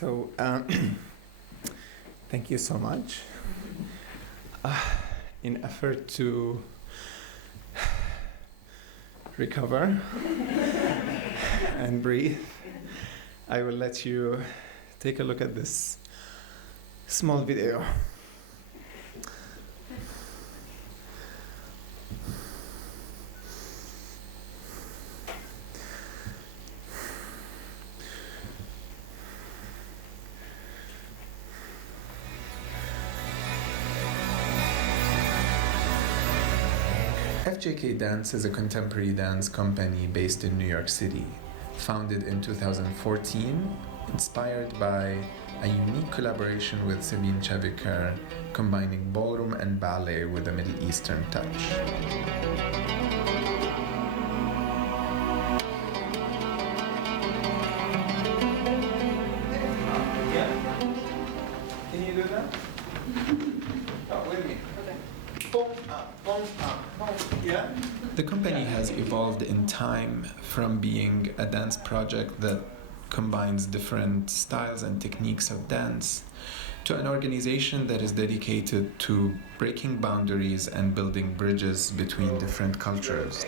So, thank you so much. In effort to recover and breathe, I will let you take a look at this small video. FJK Dance is a contemporary dance company based in New York City, founded in 2014, inspired by a unique collaboration with Sabine Chavikar, combining ballroom and ballet with a Middle Eastern touch. Can you do that? Oh, with me. Okay. Yeah. The company has evolved in time from being a dance project that combines different styles and techniques of dance to an organization that is dedicated to breaking boundaries and building bridges between different cultures.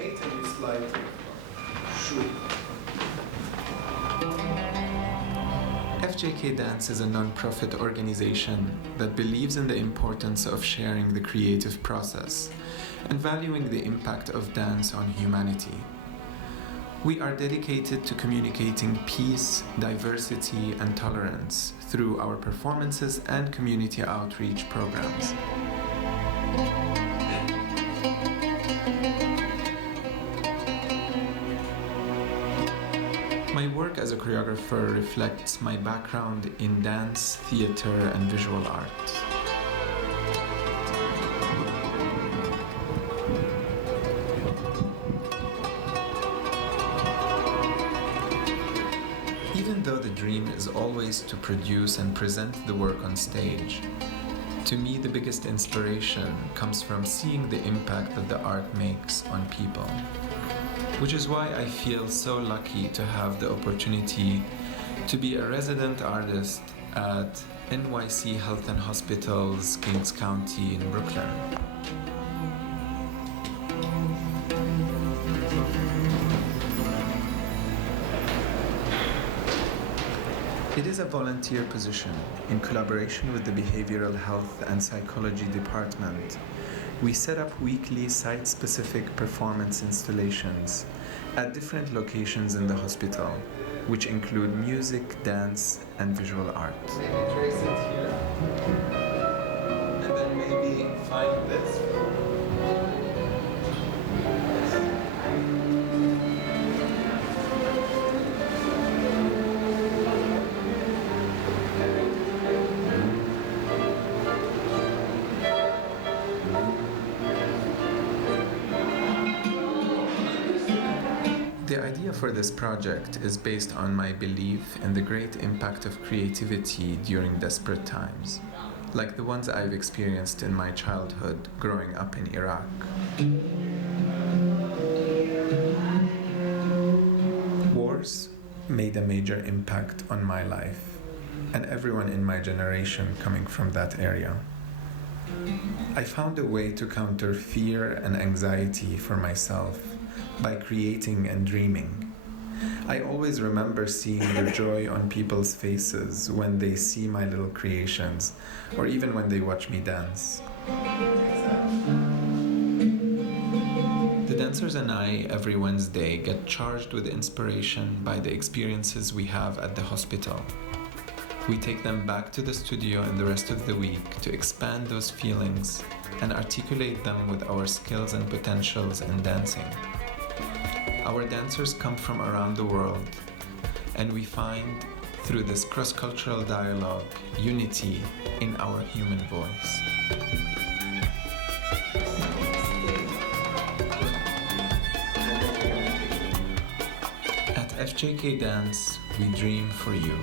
FJK Dance is a non-profit organization that believes in the importance of sharing the creative process and valuing the impact of dance on humanity. We are dedicated to communicating peace, diversity, and tolerance through our performances and community outreach programs. My work as a choreographer reflects my background in dance, theater, and visual arts. Even though the dream is always to produce and present the work on stage, to me the biggest inspiration comes from seeing the impact that the art makes on people. Which is why I feel so lucky to have the opportunity to be a resident artist at NYC Health and Hospitals, Kings County in Brooklyn. It is a volunteer position in collaboration with the Behavioral Health and Psychology Department. We set up weekly site-specific performance installations at different locations in the hospital, which include music, dance, and visual art. Maybe trace it here, and then maybe find this. The idea for this project is based on my belief in the great impact of creativity during desperate times, like the ones I've experienced in my childhood growing up in Iraq. Wars made a major impact on my life and everyone in my generation coming from that area. I found a way to counter fear and anxiety for myself by creating and dreaming. I always remember seeing the joy on people's faces when they see my little creations, or even when they watch me dance. The dancers and I every Wednesday get charged with inspiration by the experiences we have at the hospital. We take them back to the studio and the rest of the week to expand those feelings and articulate them with our skills and potentials in dancing. Our dancers come from around the world, and we find, through this cross-cultural dialogue, unity in our human voice. At FJK Dance, we dream for you.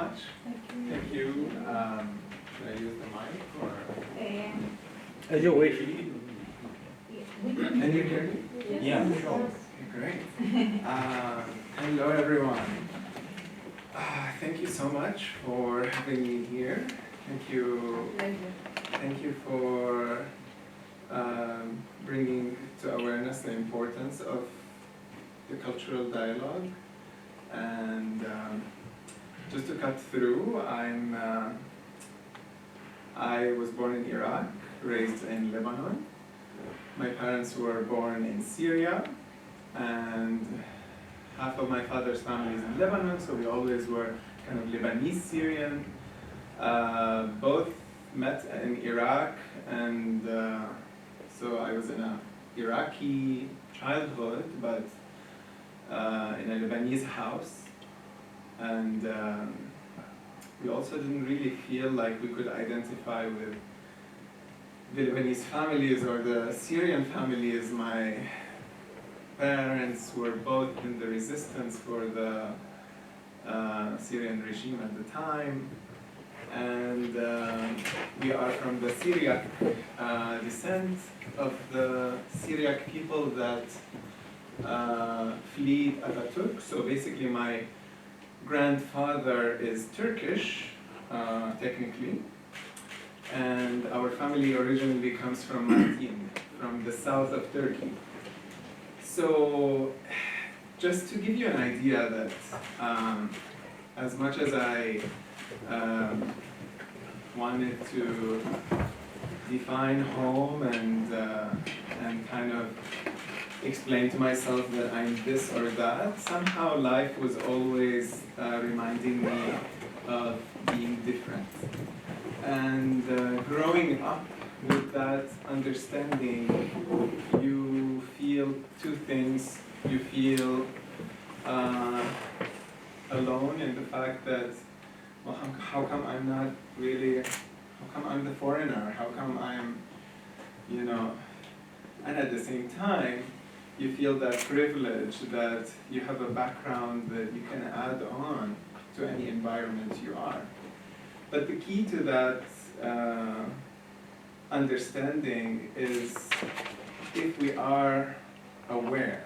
much. Thank you. Should I use the mic or? As you wish. Can you hear me? Yeah, sure. Great. Hello, everyone. Thank you so much for having me here. Thank you for bringing to awareness the importance of the cultural dialogue. And just to cut through, I was born in Iraq, raised in Lebanon. My parents were born in Syria, and half of my father's family is in Lebanon, so we always were kind of Lebanese Syrian. Both met in Iraq, and so I was in a Iraqi childhood, but in a Lebanese house. And we also didn't really feel like we could identify with the Lebanese families or the Syrian families. My parents were both in the resistance for the Syrian regime at the time. And we are from the Syriac descent of the Syriac people that fled Ataturk. So basically my grandfather is Turkish, technically. And our family originally comes from Martin, from the south of Turkey. So just to give you an idea that as much as I wanted to define home and kind of explain to myself that I'm this or that, somehow life was always reminding me of being different. And growing up with that understanding, you feel two things. You feel alone in the fact that, well, how come I'm not really, how come I'm the foreigner? How come I'm, you know, and at the same time, you feel that privilege that you have a background that you can add on to any environment you are. But the key to that understanding is if we are aware,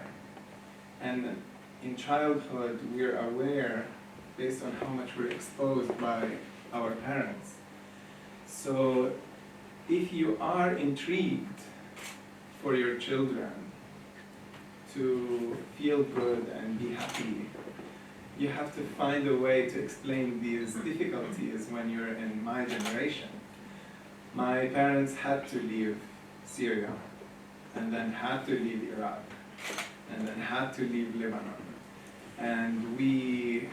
and in childhood we're aware based on how much we're exposed by our parents. So if you are intrigued for your children to feel good and be happy, you have to find a way to explain these difficulties when you're in my generation. My parents had to leave Syria, and then had to leave Iraq, and then had to leave Lebanon. And we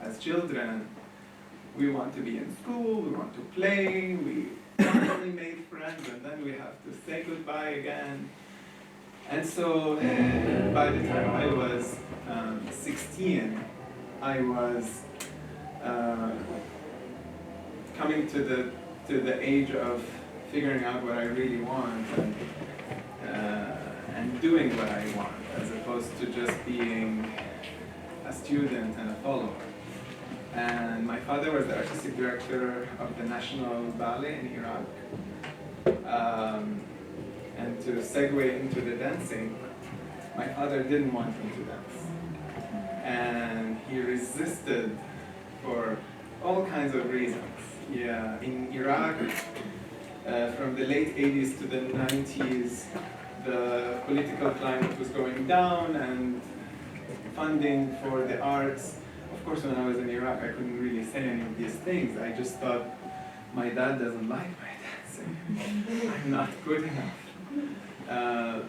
as children, we want to be in school, we want to play, we finally made friends, and then we have to say goodbye again. And so by the time I was 16, I was coming to the age of figuring out what I really want and doing what I want, as opposed to just being a student and a follower. And my father was the artistic director of the National Ballet in Iraq. And to segue into the dancing, my father didn't want me to dance. And he resisted for all kinds of reasons. Yeah, in Iraq, from the late 80s to the 90s, the political climate was going down and funding for the arts. Of course, when I was in Iraq, I couldn't really say any of these things. I just thought, my dad doesn't like my dancing. I'm not good enough.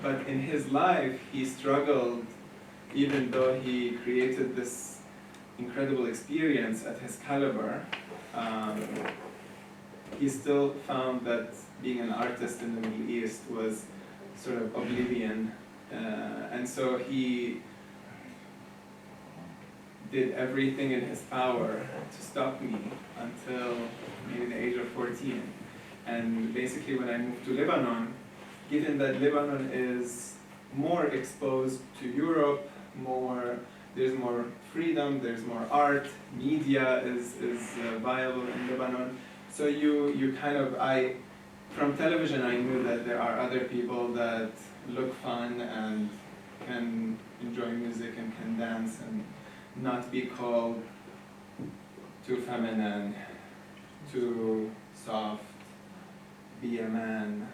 But in his life, he struggled, even though he created this incredible experience at his caliber. He still found that being an artist in the Middle East was sort of oblivion. And so he did everything in his power to stop me until maybe the age of 14. And basically when I moved to Lebanon, given that Lebanon is more exposed to Europe, more there's more freedom, there's more art, media is viable in Lebanon. So you kind of, from television I knew that there are other people that look fun and can enjoy music and can dance and not be called too feminine, too soft, be a man.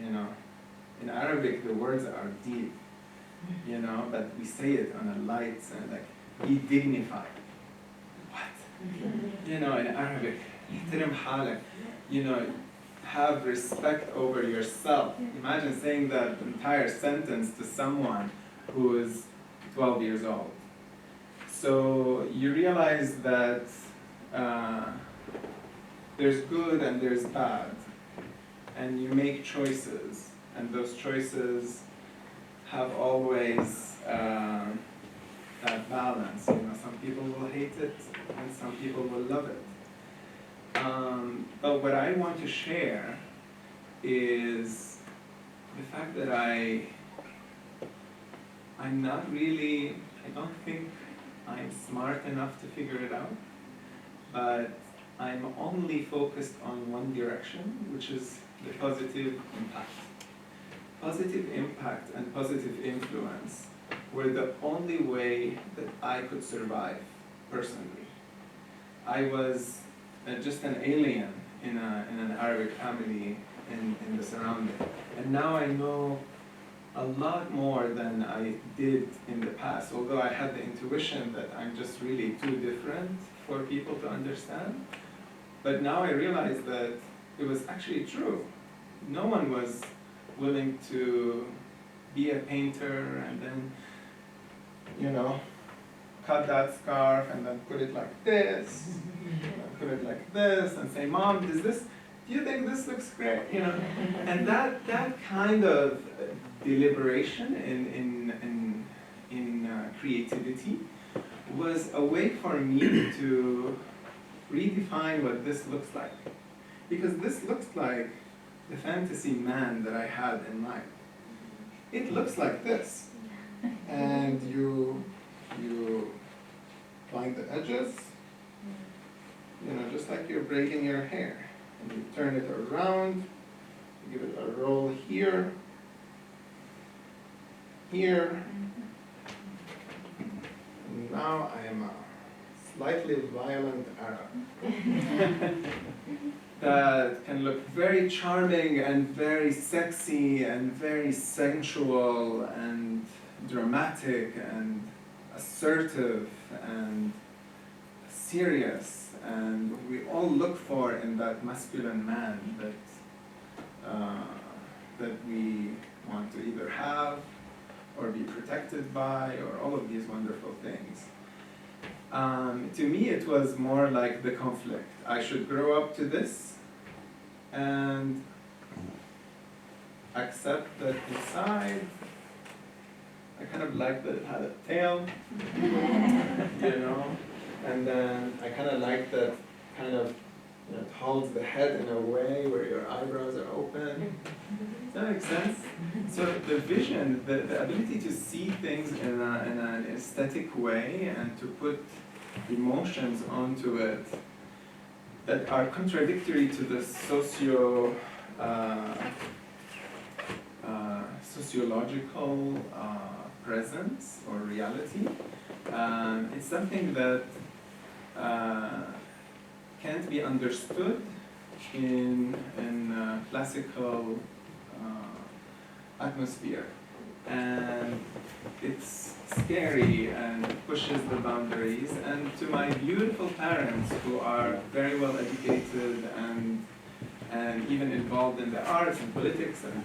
You know, in Arabic the words are deep, you know, but we say it on a light and like, be dignified. What? You know, in Arabic, احترم حالك, you know, have respect over yourself. Imagine saying that entire sentence to someone who is 12 years old. So you realize that there's good and there's bad, and you make choices, and those choices have always that balance. You know, some people will hate it, and some people will love it. But what I want to share is the fact that I don't think I'm smart enough to figure it out, but I'm only focused on one direction, which is the positive impact. Positive impact and positive influence were the only way that I could survive personally. I was just an alien in an Arabic family in the surrounding. And now I know a lot more than I did in the past, although I had the intuition that I'm just really too different for people to understand. But now I realize that it was actually true. No one was willing to be a painter and then, you know, cut that scarf and then put it like this, and put it like this, and say, Mom, do you think this looks great? You know, and that kind of deliberation in creativity was a way for me to redefine what this looks like, because this looks like the fantasy man that I had in mind. It looks like this, and you line the edges, you know, just like you're braiding your hair. And you turn it around, you give it a roll here, here. And now I am a slightly violent Arab that can look very charming and very sexy and very sensual and dramatic and assertive and serious, and we all look for in that masculine man that we want to either have or be protected by, or all of these wonderful things. To me, it was more like the conflict. I should grow up to this and accept that inside I kind of liked that it had a tail, you know, and then I kind of liked that kind of, you know, it holds the head in a way where your eyebrows are open. Does that make sense? So the vision, the ability to see things in an aesthetic way and to put emotions onto it that are contradictory to the sociological presence or reality. It's something that can't be understood in classical atmosphere. And it's scary and pushes the boundaries. And to my beautiful parents who are very well educated and even involved in the arts and politics, and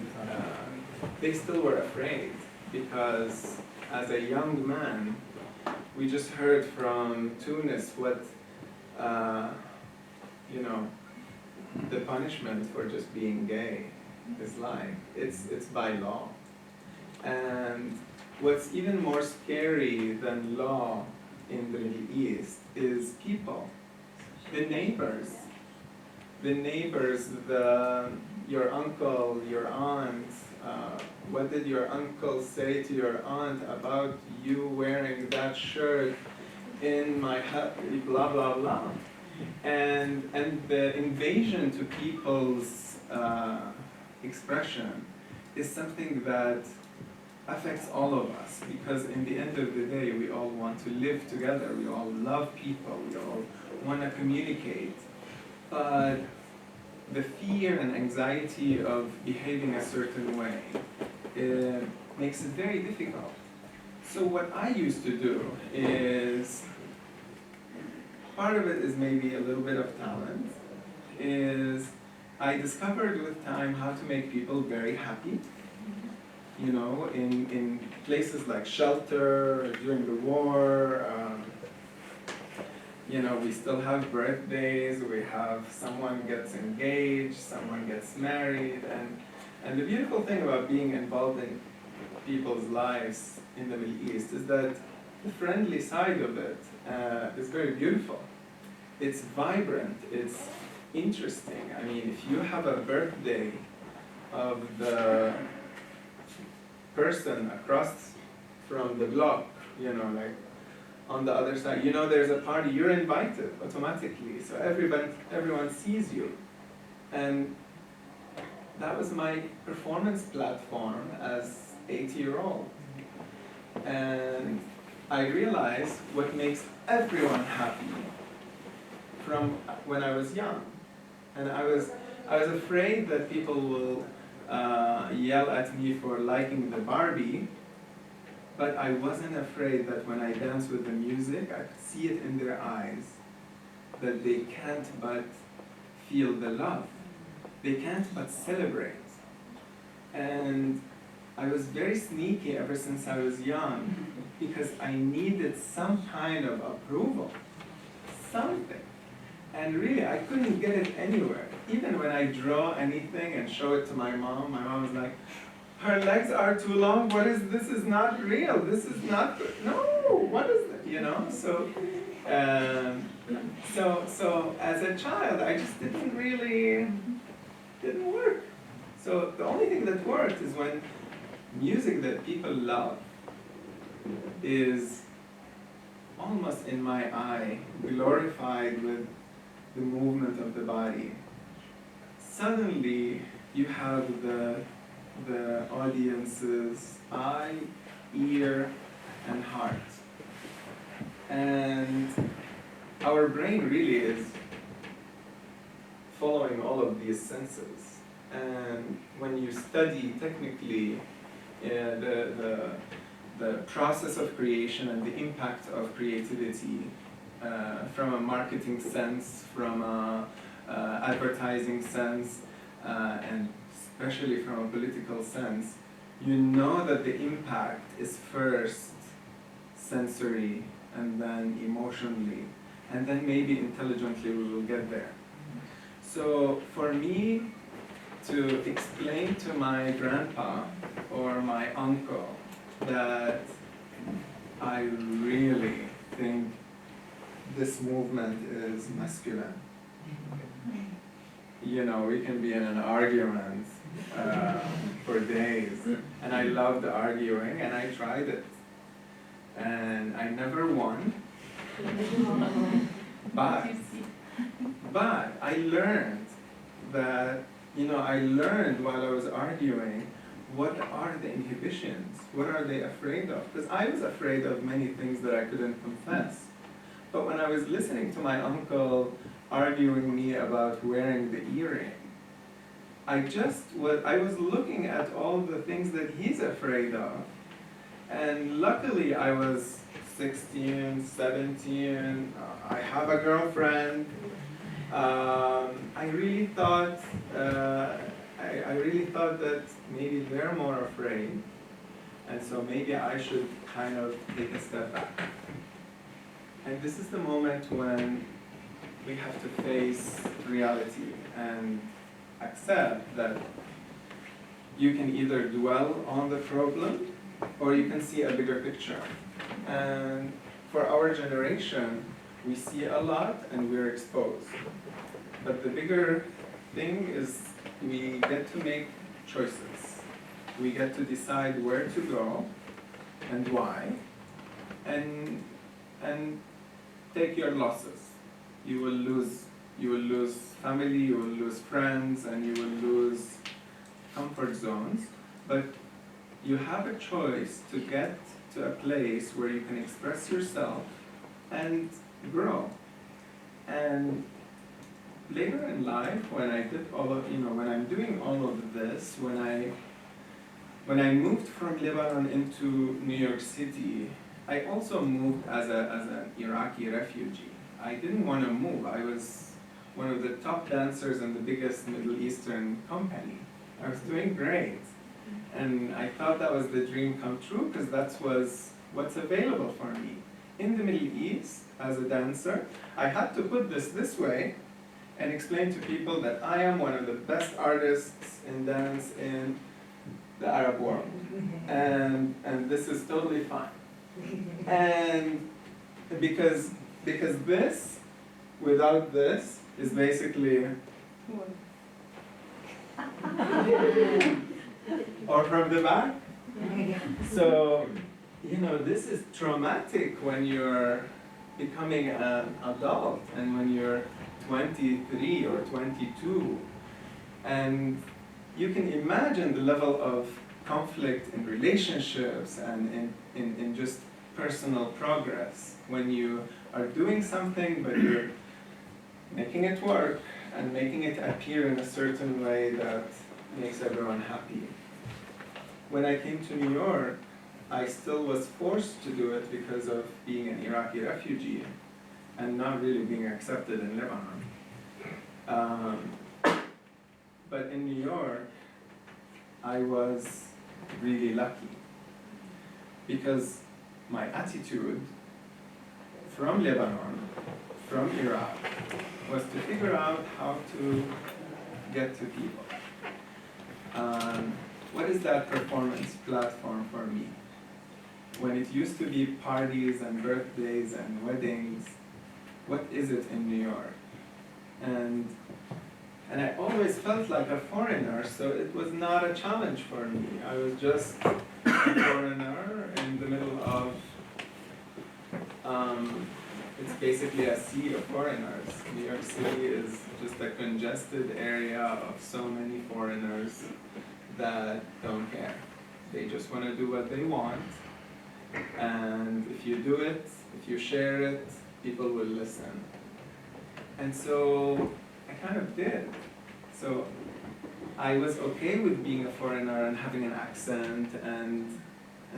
they still were afraid, because as a young man, we just heard from Tunis what, you know, the punishment for just being gay is like. It's by law. And what's even more scary than law in the Middle East is people, the neighbors. the neighbors, your uncle, your aunt, what did your uncle say to your aunt about you wearing that shirt in my house, blah, blah, blah. And the invasion to people's expression is something that affects all of us, because in the end of the day, we all want to live together, we all love people, we all want to communicate. But the fear and anxiety of behaving a certain way makes it very difficult. So what I used to do is, part of it is maybe a little bit of talent, is I discovered with time how to make people very happy. You know, in places like shelter, during the war, you know, we still have birthdays, we have someone gets engaged, someone gets married, and the beautiful thing about being involved in people's lives in the Middle East is that the friendly side of it is very beautiful. It's vibrant, it's interesting. I mean, if you have a birthday of the person across from the block, you know, like on the other side, you know, there's a party, you're invited automatically, so everyone sees you. And that was my performance platform as 8-year-old. And I realized what makes everyone happy from when I was young. And I was afraid that people will yell at me for liking the Barbie, but I wasn't afraid that when I dance with the music, I could see it in their eyes, that they can't but feel the love. They can't but celebrate. And I was very sneaky ever since I was young, because I needed some kind of approval, something. And really, I couldn't get it anywhere. Even when I draw anything and show it to my mom was like, her legs are too long, what is this? Is not real, this is not, no, what is that, you know? So as a child, I just didn't work. So the only thing that worked is when music that people love is almost in my eye, glorified with the movement of the body. Suddenly, you have the audience's eye, ear, and heart. And our brain really is following all of these senses. And when you study technically the process of creation and the impact of creativity from a marketing sense, from a advertising sense, and especially from a political sense, you know that the impact is first sensory and then emotionally, and then maybe intelligently we will get there. So for me to explain to my grandpa or my uncle that I really think this movement is masculine. You know, we can be in an argument for days, and I loved arguing, and I tried it, and I never won, but I learned that, you know, I learned while I was arguing, what are the inhibitions? What are they afraid of? Because I was afraid of many things that I couldn't confess. But when I was listening to my uncle arguing me about wearing the earring, I was looking at all the things that he's afraid of. And luckily I was 16, 17, I have a girlfriend. I really thought that maybe they're more afraid, and so maybe I should kind of take a step back. And this is the moment when we have to face reality and accept that you can either dwell on the problem or you can see a bigger picture. And for our generation, We see a lot and we're exposed. But the bigger thing is we get to make choices. We get to decide where to go and why, and take your losses. You will lose family, you will lose friends, and you will lose comfort zones, but you have a choice to get to a place where you can express yourself and grow. And later in life, when I did all of, when I'm doing all of this, when I moved from Lebanon into New York City, I also moved as an Iraqi refugee. I didn't want to move. I was one of the top dancers in the biggest Middle Eastern company. I was doing great. And I thought that was the dream come true because that was what's available for me. In the Middle East, as a dancer, I had to put this way and explain to people that I am one of the best artists in dance in the Arab world. And this is totally fine. And because this, without this, is basically or from the back. So, this is traumatic when you're becoming an adult and when you're 23 or 22. And you can imagine the level of conflict in relationships and in just personal progress when you are doing something but you're making it work and making it appear in a certain way that makes everyone happy. When I came to New York, I still was forced to do it because of being an Iraqi refugee and not really being accepted in Lebanon. But in New York, I was really lucky because my attitude from Lebanon, from Iraq, was to figure out how to get to people. What is that performance platform for me? When it used to be parties and birthdays and weddings, what is it in New York? And I always felt like a foreigner, so it was not a challenge for me. I was just a foreigner in the middle of, it's basically a sea of foreigners. New York City is just a congested area of so many foreigners that don't care. They just want to do what they want. And if you do it, if you share it, people will listen. And so I kind of did. So I was okay with being a foreigner and having an accent, and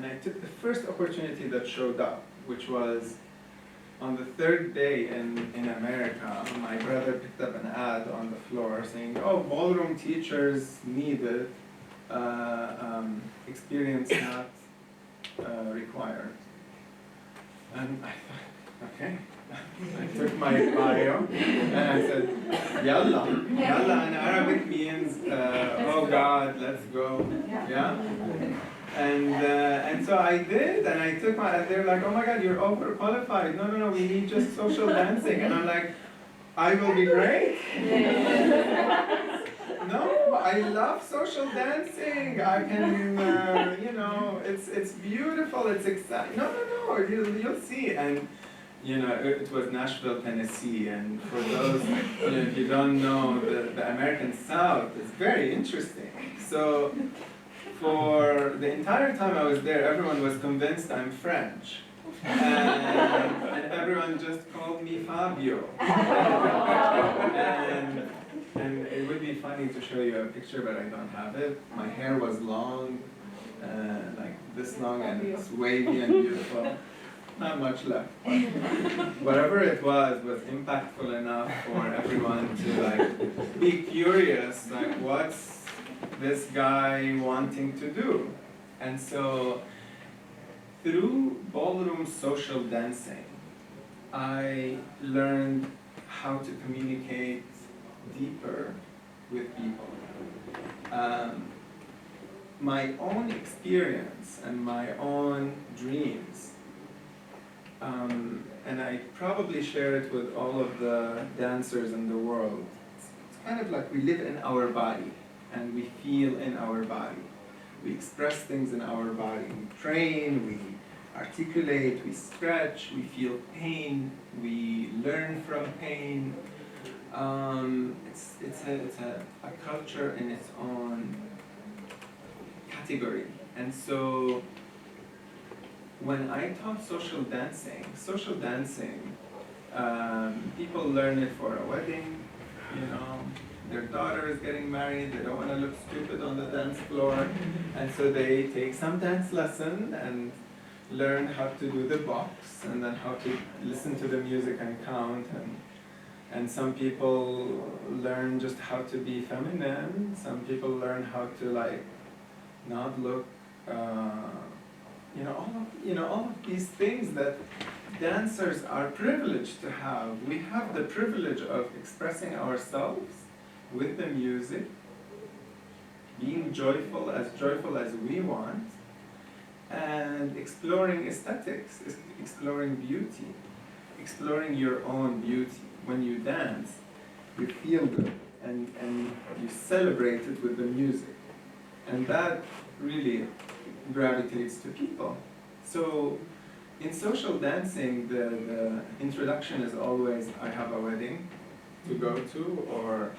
I took the first opportunity that showed up, which was on the third day in America. My brother picked up an ad on the floor saying, "Oh, ballroom teachers needed, experience not required." And I thought, okay. I took my bio and I said, Yalla. Yalla in Arabic means, oh God, let's go. Yeah? And so I did, and I took and they're like, oh my God, you're overqualified. No, we need just social dancing. And I'm like, I will be great. No, I love social dancing. I can, it's beautiful, it's exciting. No, you'll see. And it was Nashville, Tennessee, and for those if you don't know, the American South is very interesting. So for the entire time I was there, everyone was convinced I'm French. And everyone just called me Fabio. And it would be funny to show you a picture, but I don't have it. My hair was long, like this long, and it's wavy and beautiful. Not much left. Whatever it was impactful enough for everyone to be curious, what's this guy wanting to do? And so through ballroom social dancing, I learned how to communicate deeper with people. My own experience and my own dreams and I probably share it with all of the dancers in the world. It's kind of like we live in our body and we feel in our body. We express things in our body. We train, we articulate, we stretch, we feel pain, we learn from pain. It's a culture in its own category. And so when I taught social dancing, people learn it for a wedding, you know, their daughter is getting married, they don't want to look stupid on the dance floor, and so they take some dance lesson and learn how to do the box, and then how to listen to the music and count, and some people learn just how to be feminine, some people learn how to like not look, all of these things that dancers are privileged to have. We have the privilege of expressing ourselves with the music, being joyful as we want, and exploring aesthetics, exploring beauty, exploring your own beauty. When you dance, you feel good, and you celebrate it with the music. And that really gravitates to people. So in social dancing, the introduction is always, I have a wedding to go to, or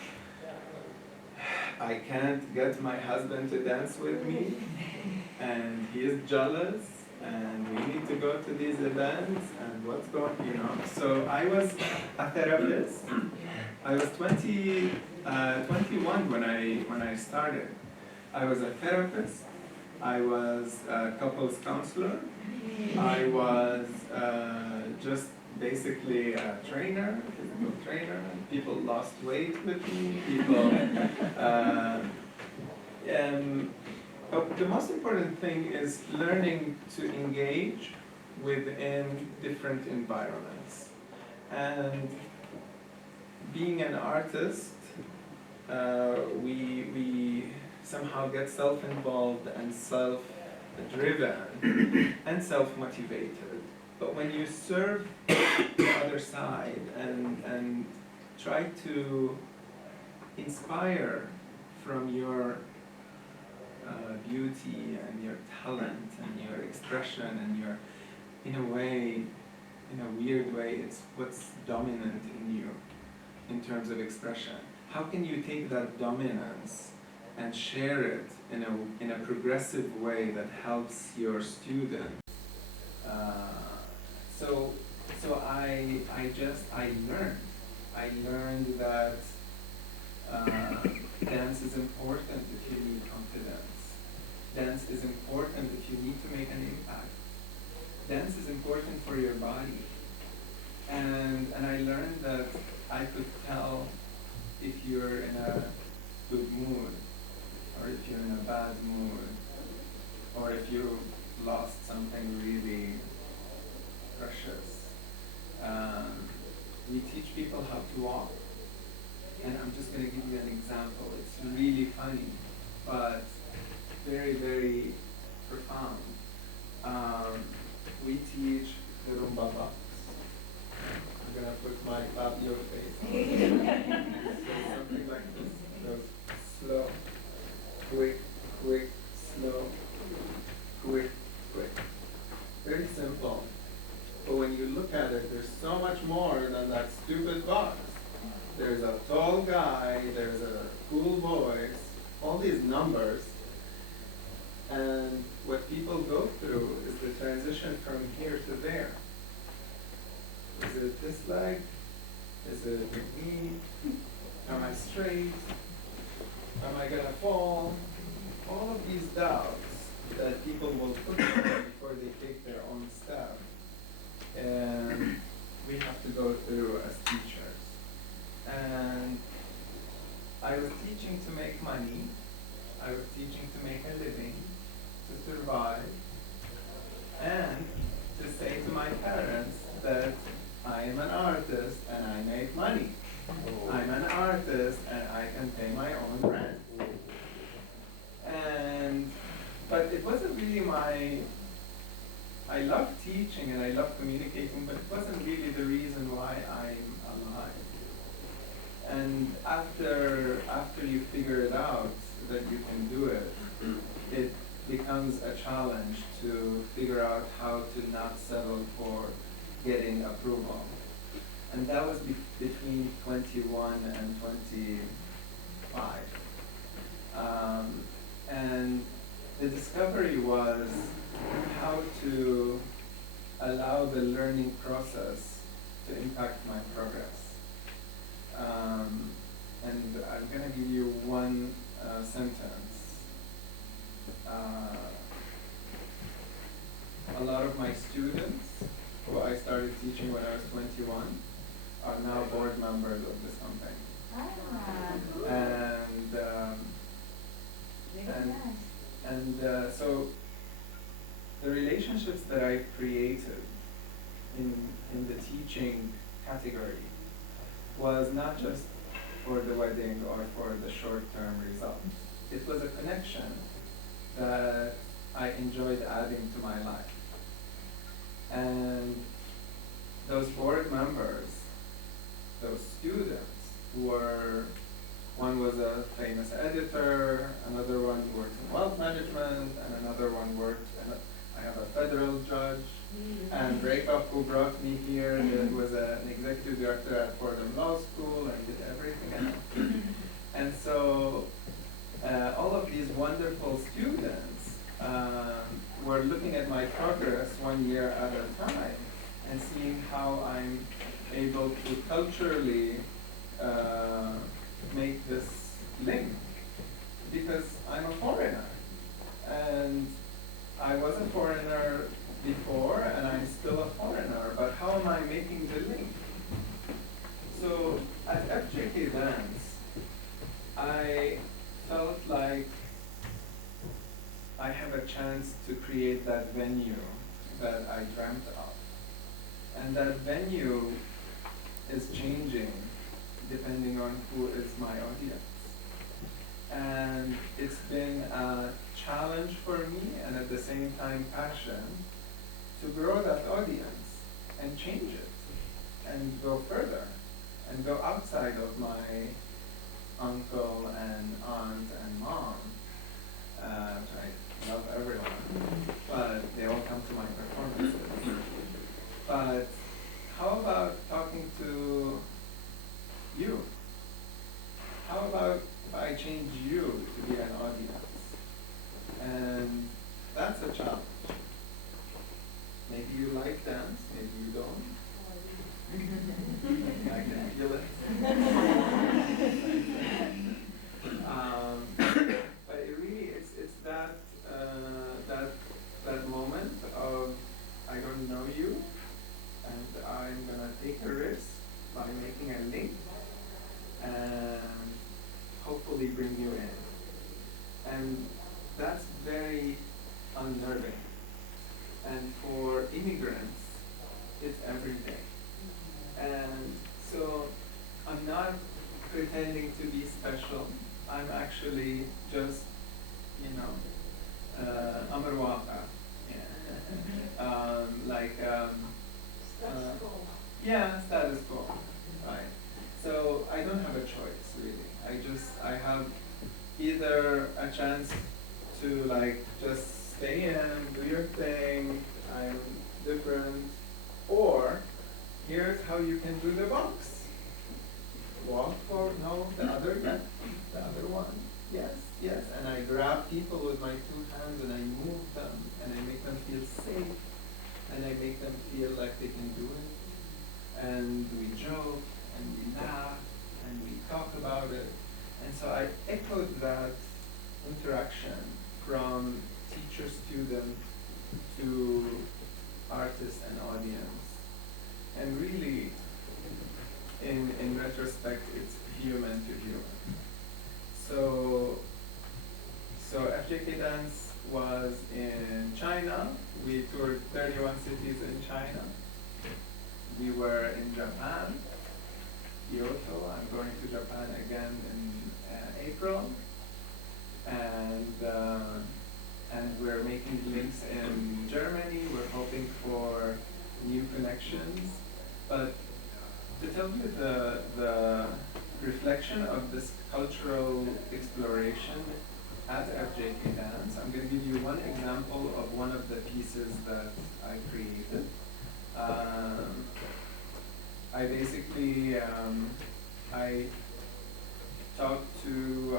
I can't get my husband to dance with me, and he is jealous, and we need to go to these events, and what's going, So I was a therapist. I was 21 when I started. I was a therapist. I was a couples counselor. I was just basically a trainer, physical trainer. People lost weight with me. But the most important thing is learning to engage within different environments. And being an artist, we somehow get self-involved and self-driven and self-motivated. But when you serve the other side and try to inspire from your beauty and your talent and your expression and your, in a weird way, it's what's dominant in you in terms of expression. How can you take that dominance and share it in a progressive way that helps your student? So I learned that dance is important if you need confidence. Dance is important if you need to make an impact. Dance is important for your body. And I learned that I could tell if you're in a good mood, or if you're in a bad mood, or if you lost something really precious. We teach people how to walk. And I'm just going to give you an example. It's really funny, but very, very profound. We teach the Rumba box. I'm going to put my Fabio face on. So something like this. Goes slow, quick, quick, slow, quick, quick. Very simple. But when you look at it, there's so much more than that stupid box. There's a tall guy, there's a cool voice, all these numbers. And what people go through is the transition from here to there. Is it this leg? Is it the knee? Am I straight? Am I gonna fall? All of these doubts that people will put on before they take their own step. And we have to go through as teachers. And I was teaching to make money. I was teaching to make a living, to survive, and to say to my parents that I am an artist and I make money. I'm an artist and I can pay my own rent. But it wasn't really my I love teaching and I love communicating, but it wasn't really the reason why I'm alive. And after you figure it out that you can do it, it becomes a challenge to figure out how to not settle for getting approval. And that was between 21 and 25. And the discovery was how to allow the learning process to impact my progress. And I'm going to give you one sentence. A lot of my students, who I started teaching when I was 21, are now board members of this company. And so the relationships that I created in the teaching category was not just for the wedding or for the short-term results. It was a connection that I enjoyed adding to my life. And those board members, those students, one was a famous editor, another one worked in wealth management, and another one worked I have a federal judge, and Rakoff, who brought me here, was an executive director at Fordham Law School and did everything else. And so all of these wonderful students were looking at my progress 1 year at a time and seeing how I'm able to culturally make this link, because I'm a foreigner. And I was a foreigner before, and I'm still a foreigner, but how am I making the link? So at FJK Dance, I felt like I have a chance to create that venue that I dreamt of. And that venue is changing depending on who is my audience. And it's been a challenge for me, and at the same time passion, to grow that audience and change it and go further and go outside of my uncle and aunt and mom. I love everyone, but they all come to my performances. But how about talking to you? How about if I change you to be an audience? And that's a challenge. Maybe you like dance, maybe you don't. I can feel it. But it really, it's that moment of, I don't know you, and I'm gonna take a risk by making a link and hopefully bring you in. And that's very unnerving. And for immigrants, it's every day. And so I'm not pretending to be special. I'm actually just, Amar Waqa. Yeah, status quo, right? So I don't have a choice, really. I have either a chance to just stay in, do your thing, I'm different, or here's how you can do the box. Walk forward, no, the other one, yes, yes. And I grab people with my two hands and I move them and I make them feel safe and I make them feel like they can do it. And we joke and we laugh and we talk about it. And so I echoed that interaction from teacher-student to artist and audience. And really, in retrospect, it's human to human. So FJK Dance was in China. We toured 31 cities in China. We were in Japan, Kyoto. I'm going to Japan again in April. And and we're making links in Germany. We're hoping for new connections. But to tell you the reflection of this cultural exploration at FJK Dance, I'm going to give you one example of one of the pieces that I created. I basically I talked to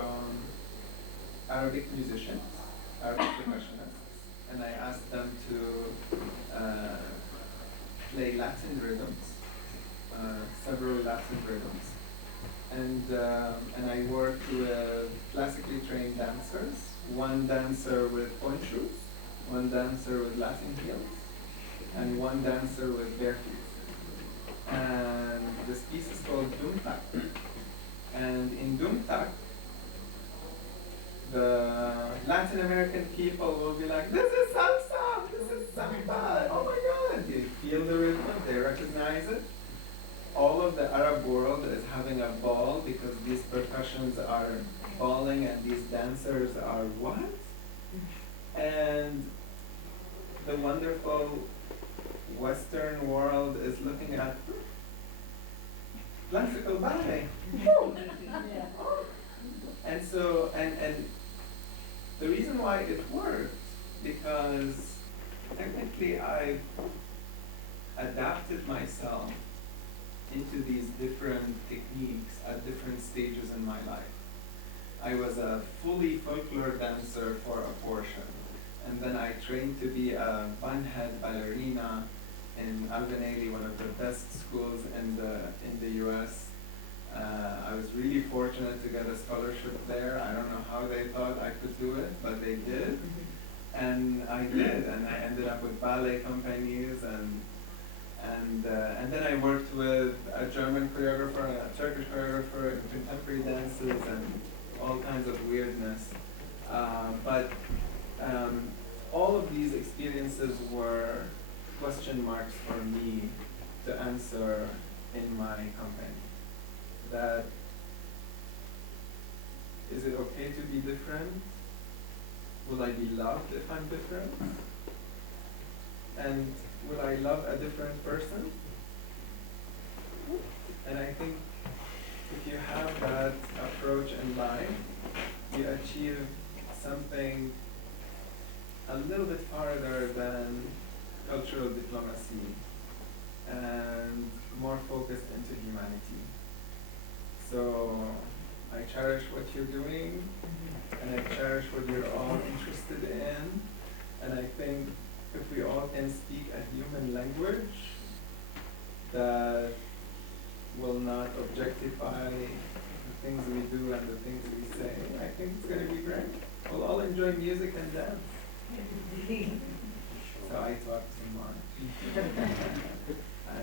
Arabic musicians, Arabic percussionists, and I asked them to play Latin rhythms, several Latin rhythms. And I worked with classically trained dancers, one dancer with point shoes, one dancer with Latin heels, and one dancer with bare feet. And this piece is called Dumtak. And in Dumtak, the Latin American people will be like, this is salsa, this is samba, oh my God. They feel the rhythm, they recognize it. All of the Arab world is having a ball because these percussions are balling and these dancers are what? And the wonderful Western world is looking at classical ballet. And so, and the reason why it worked, because technically I adapted myself into these different techniques at different stages in my life. I was a fully folklore dancer for a portion, and then I trained to be a bunhead ballerina in Albanelli, one of the best schools in the US. I was really fortunate to get a scholarship there. I don't know how they thought I could do it, but they did. And I did, and I ended up with ballet companies, and then I worked with a German choreographer and a Turkish choreographer in contemporary dances and all kinds of weirdness. But all of these experiences were question marks for me to answer in my company. That, is it okay to be different? Will I be loved if I'm different? And will I love a different person? And I think if you have that approach in life, you achieve something a little bit farther than cultural diplomacy and more focused into humanity. So I cherish what you're doing, and I cherish what you're all interested in, and I think if we all can speak a human language that will not objectify the things we do and the things we say, I think it's going to be great. We'll all enjoy music and dance. So I talk too much. I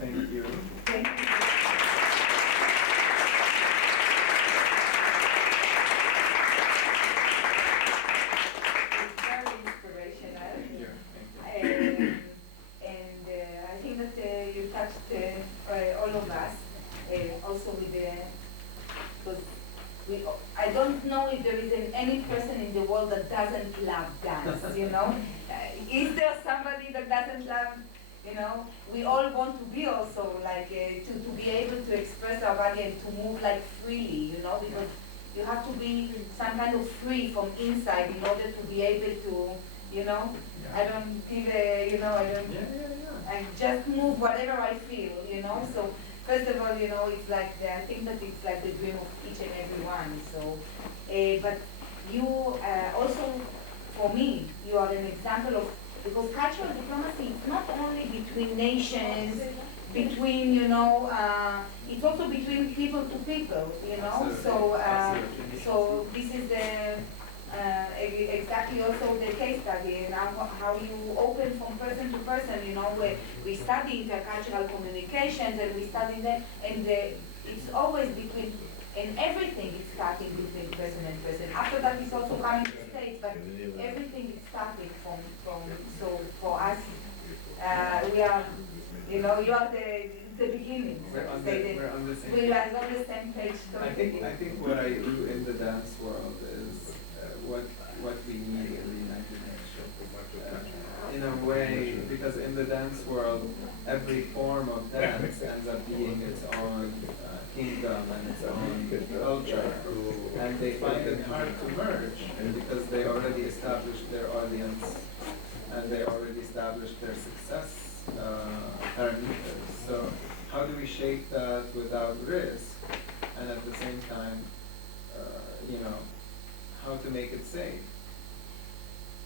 thank you. Thank you. All of us, also with the, because I don't know if there is any person in the world that doesn't love dance, you know? Is there somebody that doesn't love, you know? We all want to be also like, to be able to express our body and to move like freely, you know? Because you have to be some kind of free from inside in order to be able to, you know? Yeah. I don't give a, you know, I don't, I just move whatever I feel, you know? So first of all, you know, it's like, I think that it's like the dream of each and every one. So, but you also, for me, you are an example of, because cultural diplomacy is not only between nations, between, you know, it's also between people to people, you know? So, so this is exactly also the case study, and how you open from person to person, you know, where we study intercultural communications and we study that, and it's always between, and everything is starting between person and person. After that it's also coming to States, but everything is starting from so for us, we are, you know, you are the beginning. We're on the same page. We are on the same page. I think what I do in the dance world is what what we need in the United Nations. In a way, because in the dance world, every form of dance ends up being its own kingdom and its own culture, and they find it hard to merge because they already established their audience and they already established their success parameters. So how do we shape that without risk, and at the same time, how to make it safe?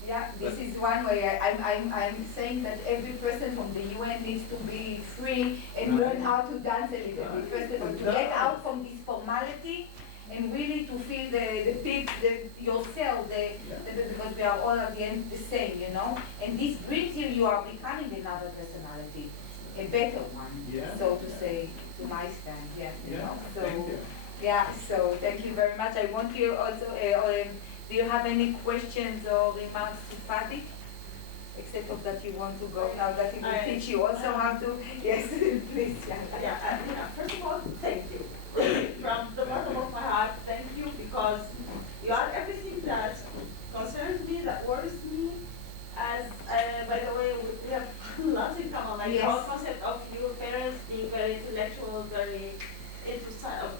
Yeah, this is one way. I'm saying that every person from the UN needs to be free and learn how to dance a little bit. First of all, to get out from this formality and really to feel the peak, yourself, because we are all at the end the same, And this brings you are becoming another personality, a better one, so to say, to my stand. So, thank you. Yeah, so thank you very much. I want you also, do you have any questions or remarks to Fadi? Except of that you want to go now that he will teach you also how to, yes, please. First of all, thank you. From the bottom of my heart, thank you, because you are everything that concerns me, that worries me. As, by the way, we have lots in common, like the whole concept of your parents being very intellectual, very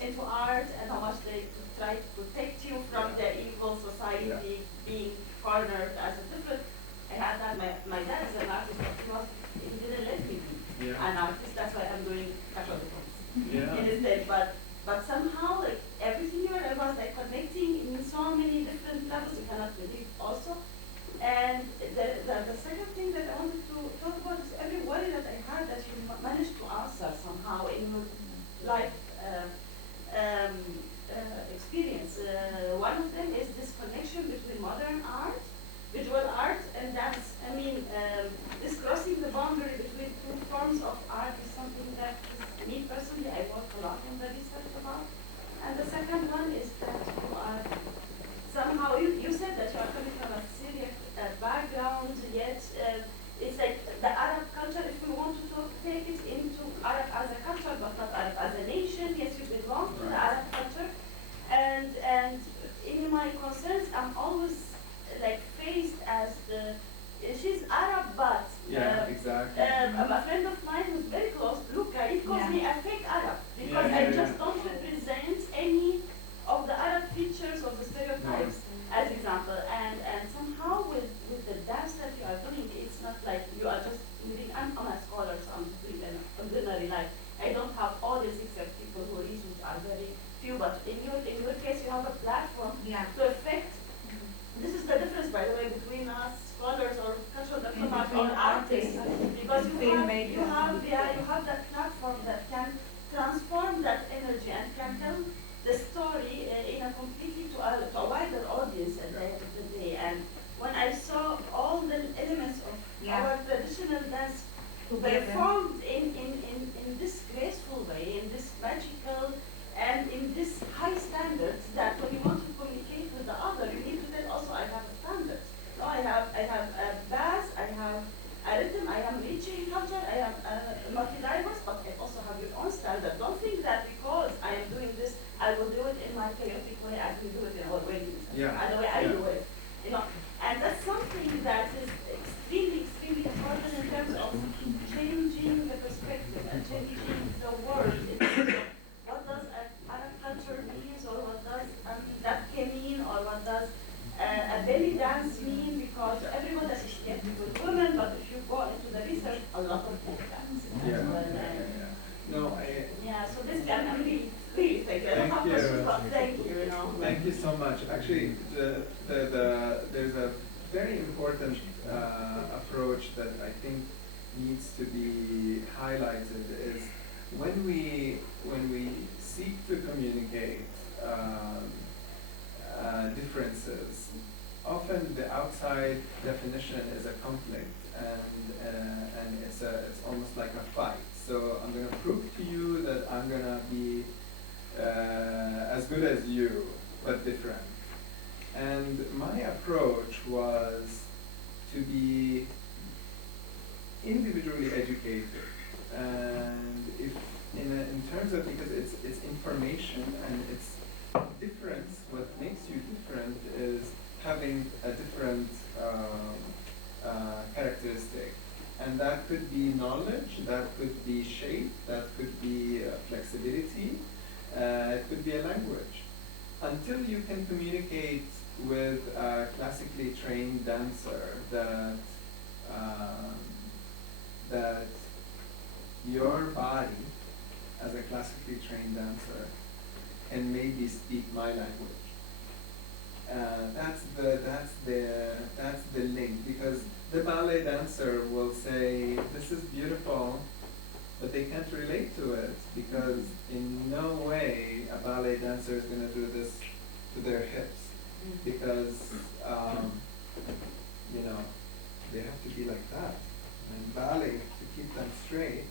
into art, and how much they try to protect you from the evil society, being cornered as a different. I had that. My dad is an artist, but he didn't let me be an artist. That's why I'm doing casual performance instead. But somehow, like everything you are was like connecting in so many different levels. You cannot believe also. And the second thing that I wanted to talk about is every worry that I had that you managed to answer somehow in your life experience. One of them is this connection between modern art, visual art, and dance. I mean, this crossing the boundary between two forms of art is something that is, me personally, I work a lot on the research about. And the second one is that you are somehow, you said that you are coming from a Syrian background, yet it's like the Arab culture, if we want to take it into Arab as a culture, but not Arab as a nation. Yes, you belong to the Arab culture. And in my concerns, I'm always like faced as she's Arab, but exactly. A friend of mine who's very close, Luca, he calls me a fake Arab because I just don't represent any of the Arab features of the stereotypes, as example. And somehow with the dance that you are doing, it's not like you are just living. I'm a scholar, so I'm living an ordinary life. I don't have audience except people who reach, which are very few. But in your case, you have a platform to affect. This is the difference, by the way, between us scholars or cultural diplomats or artists, because you have that platform that can transform that energy and can tell the story in a completely to a wider audience at the end of the day. And when I saw all the elements of our traditional dance performed in this graceful way, in this magical and in this high standards, that when you want to communicate with the other, you need to tell also I have a standard. No, I have a bass, I have a rhythm, I am reaching culture, I am multi-diverse, but I also have your own standard. Don't think that because I am doing this, I will do it in my chaotic way, I will do it in our way, and the way I do it. And that's something that is extremely, extremely important in terms of changing the perspective and changing the world. What does Arab culture mean, or what does Dabke mean, or what does a belly dance mean? Because everyone that is here with women, but if you go into the research, a lot of belly dance. So this I'm really thank you. I don't have questions, but thank you. Thank you so much. Actually, there's a very important approach that I think needs to be highlighted is when we seek to communicate differences, often the outside definition is a conflict, and it's almost like a fight. So I'm going to prove to you that I'm going to be as good as you, but different. And my approach was to be individually educated, and if in terms of, because it's information and it's difference. What makes you different is having a different characteristic. And that could be knowledge, that could be shape, that could be flexibility, it could be a language. Until you can communicate with a classically trained dancer that your body, as a classically trained dancer, can maybe speak my language. That's the link, because the ballet dancer will say, this is beautiful, but they can't relate to it, because in no way a ballet dancer is going to do this to their hips, because you know, they have to be like that. And ballet, to keep them straight,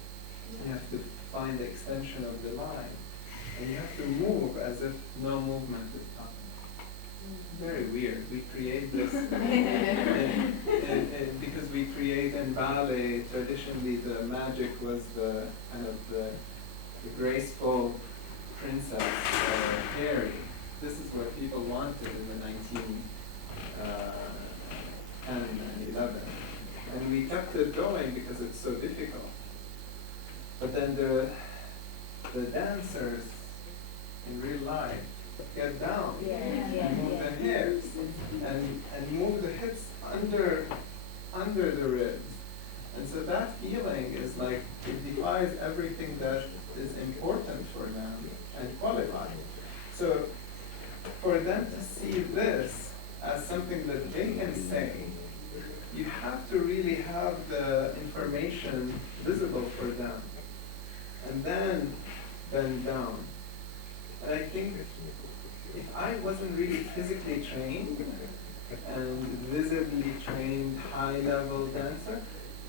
you have to find the extension of the line, and you have to move as if no movement is happening. Very weird. We create this because we create in ballet. Traditionally, the magic was the kind of the graceful princess or fairy. This is what people wanted in the 1910 and 11, and we kept it going because it's so difficult. But then the dancers in real life get down, move the hips, and move the hips under the ribs. And so that feeling is like, it defies everything that is important for them and qualified. So for them to see this as something that they can say, you have to really have the information visible for them. And then bend down. And I think if I wasn't really physically trained and visibly trained high-level dancer,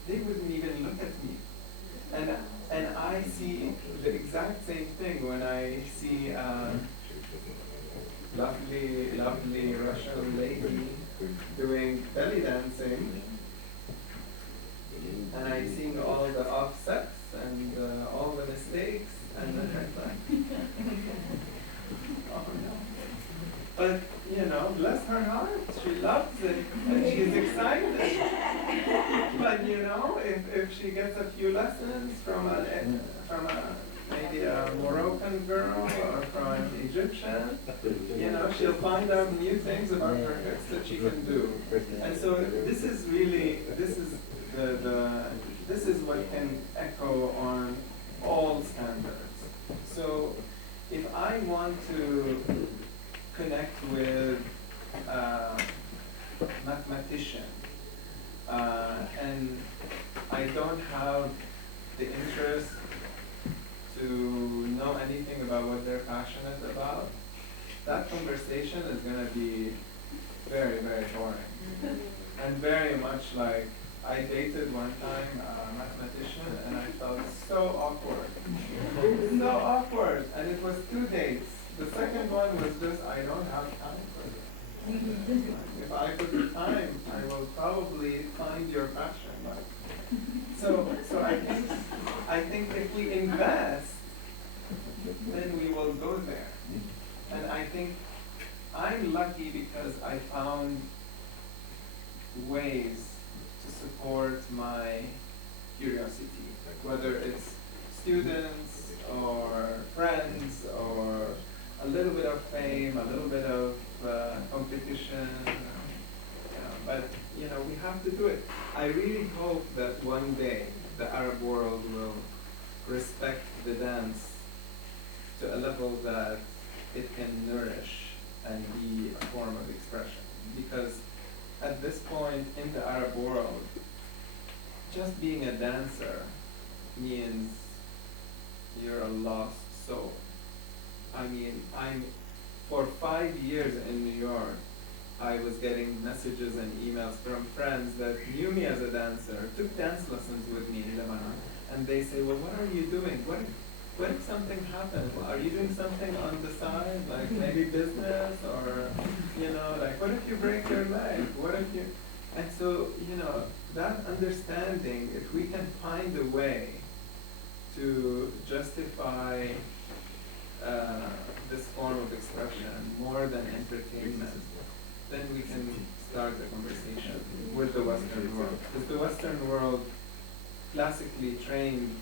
they wouldn't even look at me. And I see the exact same thing when I see a lovely Russian lady doing belly dancing, and I see all the offsets and all the mistakes, and then I'm like, oh no. But, you know, bless her heart, she loves it, and she's excited. But, you know, if she gets a few lessons from maybe a Moroccan girl or from an Egyptian, you know, she'll find out new things about her hips that she can do. And so this is really, this is what can echo on all standards. So if I want to connect with a mathematician and I don't have the interest to know anything about what they're passionate about, that conversation is going to be very, very boring. And very much like, I dated one time a mathematician and I felt so awkward. So awkward. And it was 2 dates. The second one was just, I don't have time for this. If I put the time, I will probably find your passion. So I think if we invest, then we will go there. And I think I'm lucky because I found ways to support my curiosity, whether it's students or friends or a little bit of fame, a little bit of competition, but you know, we have to do it. I really hope that one day the Arab world will respect the dance to a level that it can nourish and be a form of expression. Because at this point in the Arab world, just being a dancer means you're a lost soul. I mean, for 5 years in New York, I was getting messages and emails from friends that knew me as a dancer, took dance lessons with me in Lebanon, and they say, well, what are you doing? What if something happens? Are you doing something on the side, like maybe business, or, you know, like, what if you break your leg? What if you... And so, you know, that understanding, if we can find a way to justify this form of expression more than entertainment, then we can start the conversation with the Western world. Because the Western world, classically trained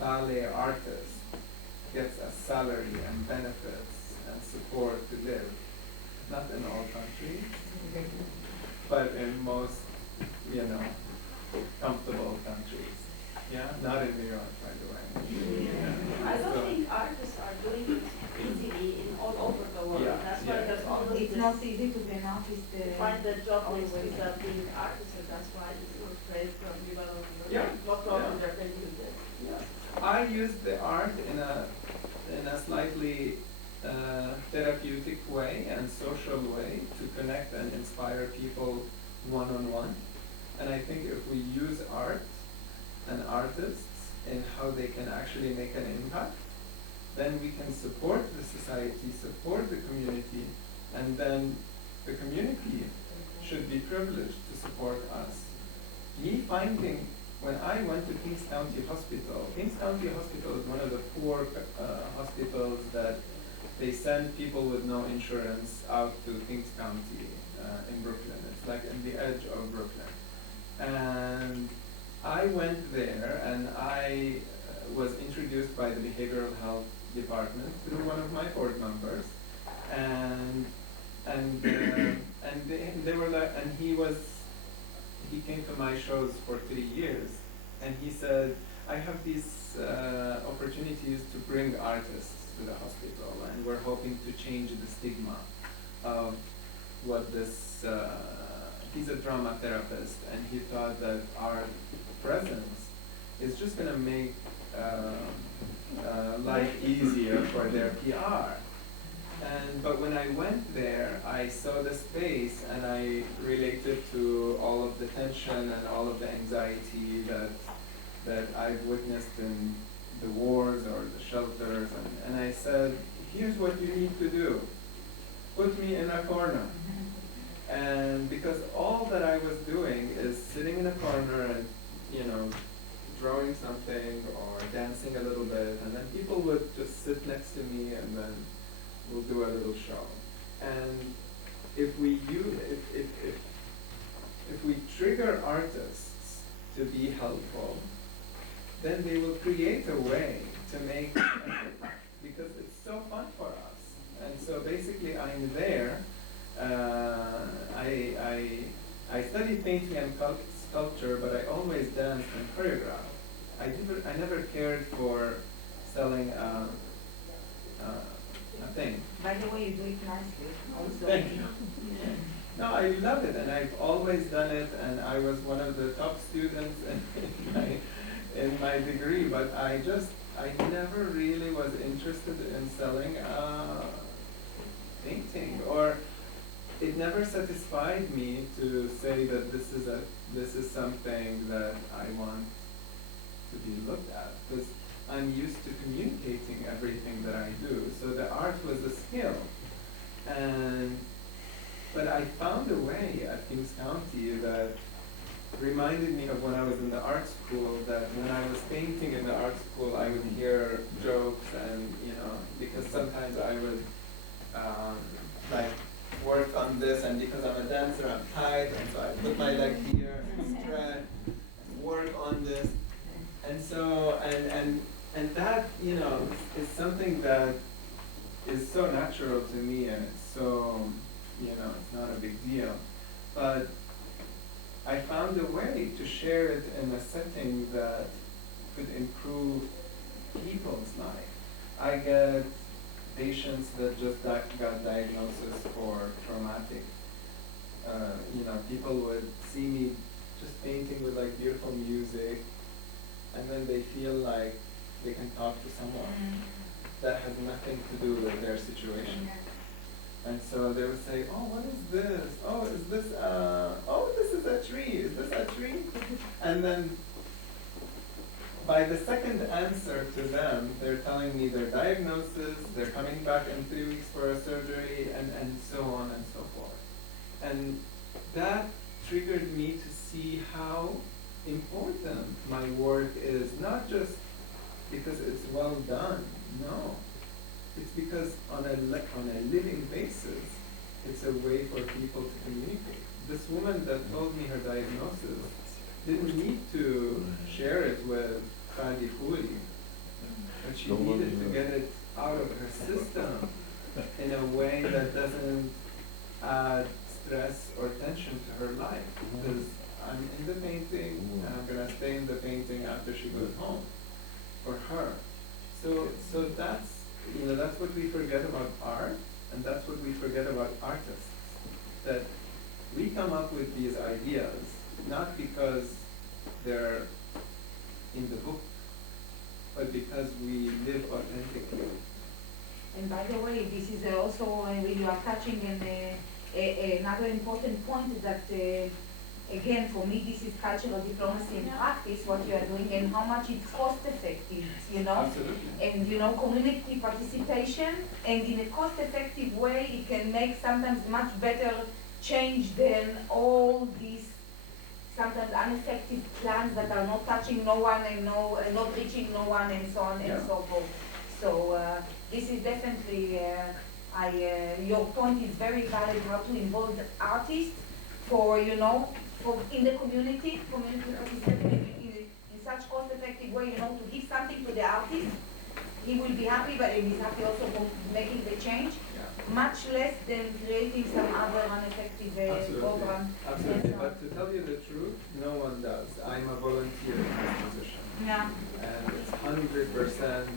ballet artist gets a salary and benefits and support to live. Not in all countries, but in most, comfortable countries. Yeah, not in New York, by the way. Yeah. I don't think artists are doing it easily in all over the world. Yeah, That's why yeah. there's always It's this not easy to be an artist. to find the job next always. without being an artist, and that's why it's not praised from developing. Yeah. What problem Yeah. they're facing with this. Yeah. I use the art in a slightly therapeutic way and social way to connect and inspire people one-on-one. And I think if we use art and artists in how they can actually make an impact, then we can support the society, support the community, and then the community should be privileged to support us. Me finding, when I went to Kings County Hospital is one of the poor hospitals that they send people with no insurance out to Kings County in Brooklyn. It's like in the edge of Brooklyn. And I went there and I was introduced by the behavioral health department through one of my board members. And they were like, and he came to my shows for 3 years, and he said, I have these opportunities to bring artists to the hospital, and we're hoping to change the stigma of what this, he's a drama therapist, and he thought that our presence is just going to make life easier for their PR. But when I went there, I saw the space and I related to all of the tension and all of the anxiety that I've witnessed in the wars or the shelters. And I said, here's what you need to do. Put me in a corner. And because all that I was doing is sitting in a corner and, drawing something or dancing a little bit, and then people would just sit next to me and then we'll do a little show. And if we trigger artists to be helpful, then they will create a way to make because it's so fun for us. And so basically I'm there. I studied painting and sculpture, but I always danced and choreographed. I never cared for selling a thing. By the way, you do it nicely also. Thank you. No, I love it, and I've always done it, and I was one of the top students in my degree, but I never really was interested in selling a painting, or it never satisfied me to say that this is something that I want to be looked at, because I'm used to communicating everything that I do. So the art was a skill. But I found a way at Kings County that reminded me of when I was in the art school, that when I was painting in the art school, I would hear jokes and, because sometimes I would work on this, and because I'm a dancer, I'm tight, and so I put my leg here and stretch, work on this. And so, and that, is something that is so natural to me, and it's so, it's not a big deal. But I found a way to share it in a setting that could improve people's life. I get patients that just got diagnosis for traumatic. People would see me just painting with beautiful music, and then they feel like they can talk to someone that has nothing to do with their situation. And so they would say, oh, what is this? Oh, is this, this is a tree. Is this a tree? And then by the second answer to them, they're telling me their diagnosis, they're coming back in 3 weeks for a surgery, and so on and so forth. And that triggered me to see how important my work is, not just because it's well done, no. It's because on a living basis, it's a way for people to communicate. This woman that told me her diagnosis didn't need to share it with Fadi Khoury, but she needed to get it out of her system in a way that doesn't add stress or tension to her life. Because I'm in the painting and I'm gonna stay in the painting after she goes home for her. So that's that's what we forget about art, and that's what we forget about artists. That we come up with these ideas not because they're in the book, but because we live authentically. And by the way, this is also you are touching on another important point that, again, for me, this is cultural diplomacy in practice, what you are doing, and how much it's cost effective, Absolutely. And, community participation, and in a cost effective way, it can make sometimes much better change than all these sometimes ineffective plans that are not touching no one and not reaching no one and so on and so forth. So this is definitely, your point is very valid, how to involve the artists for, for in the community participation in such cost-effective way, to give something to the artist. He will be happy, but he's happy also for making the change. Much less than creating some other ineffective program. Absolutely, but to tell you the truth, no one does. I'm a volunteer in this position. Yeah. And it's 100%,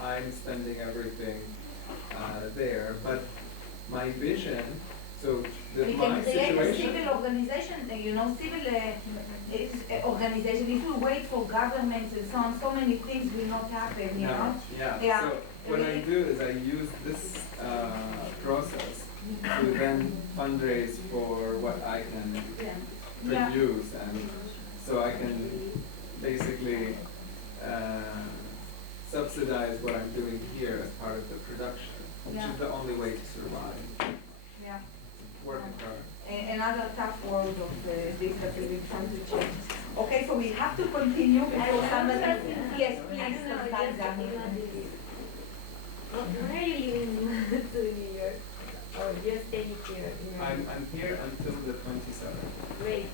I'm spending everything there. But my vision, so We my can create a situation... civil organization, civil organization. If we wait for governments and so on, so many things will not happen, Yeah. Yeah. So what I do is I use this process to then fundraise for what I can produce, and so I can basically subsidize what I'm doing here as part of the production, which is the only way to survive. Yeah. Working hard. Another tough world of this that we will come to change. Okay, so we have to continue before somebody. Yes, please, Constanza. When are you leaving to New York? Or just staying here? I'm here until the 27th. Great.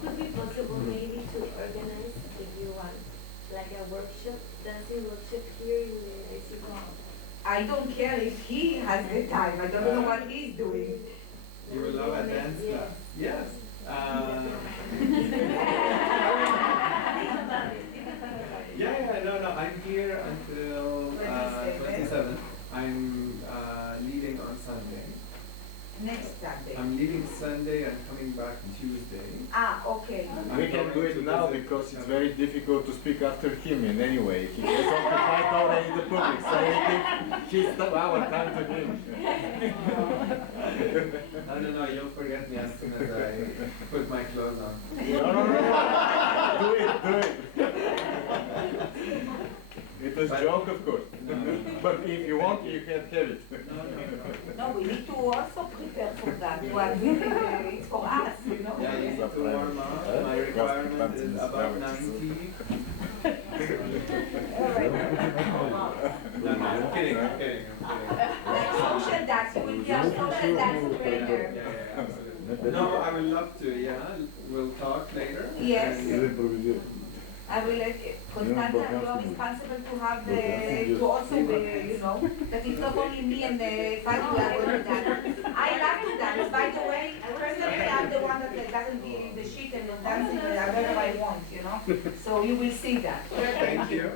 Could it be possible maybe to organize, if you want, like a workshop, dancing workshop here in the Mexico? I don't care if he has the time. I don't know what he's doing. You will love a dance class. Yes. No, I'm here until 27th. I'm leaving on Sunday. Next Sunday. I'm leaving Sunday and coming back Tuesday. Okay. We can do it now because it's very difficult to speak after him in any way. He has occupied already the public, so we give his our time to him. No, you'll forget me as soon as I put my clothes on. No. Do it. It was a joke, of course. No. But if you want, you can have it. No, we need to also prepare for that. It's for us, Yeah, you need to warm up. My requirement is about 90. No, I'm kidding. Like social dance, you will be our social dance trainer. Yeah, absolutely. No, I would love to, We'll talk later. Yes. And I will let Constanza, you are responsible to have to also, that it's not only me and the Fadi who are going to dance. I love to dance. By the way, personally, I'm the one that doesn't give the shit and dancing wherever I want, So you will see that. thank you.